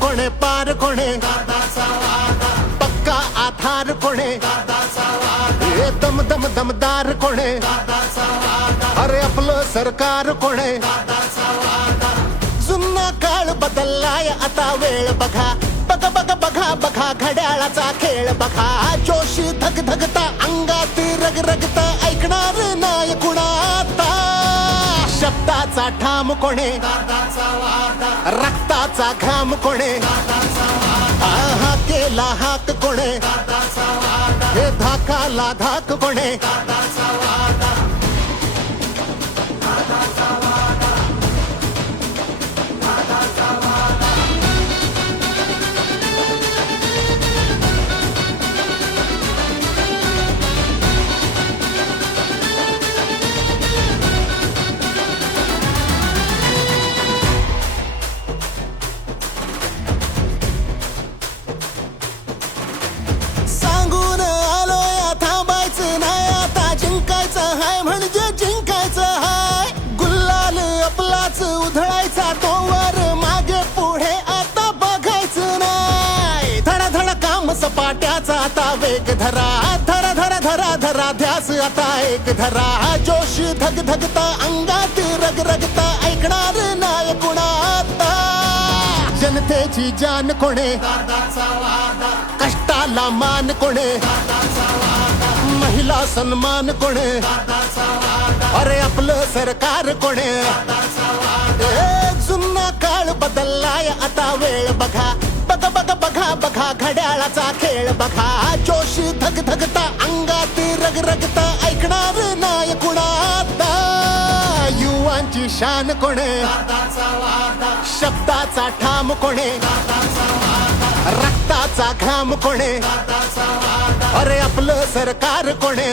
कोणे पार कोणे? पक्का आधार कोणे? हे दम दम दमदार कोणे? अरे आपलं सरकार कोणे? जुन्ना काळ बदललाय आता वेळ बघा. बघ बघ बघा बघा घड्याळाचा खेळ बघा. जोशी धग धगता अंगात रग रगता ऐकणार नाही कुणाता शब्दाचा ठाम कोणे? रक्ताचा घाम कोणे? हा केला हाक कोणे? हे धाकाला धाक कोणे? काट्याचा आता वेग धरा. धरा धरा धरा धरा ध्यास आता एक धरा. जोश धग धगता अंगात रग रगता ऐकणार नाय कुणाता जनतेची जान कोणे? कष्टाला मान कोणे? महिला सन्मान कोणे? अरे आपलं सरकार कोणे? जुन्ना काळ बदललाय आता वेळ बघा. बघ बघ घड्याळाचा खेळ बघा. जोशी धगधगता अंगात रग रगता ऐकणार नाही कुणाता युवांची शान कोणे? शब्दाचा ठाम कोणे? रक्ताचा घाम कोणे? अरे आपलं सरकार कोणे?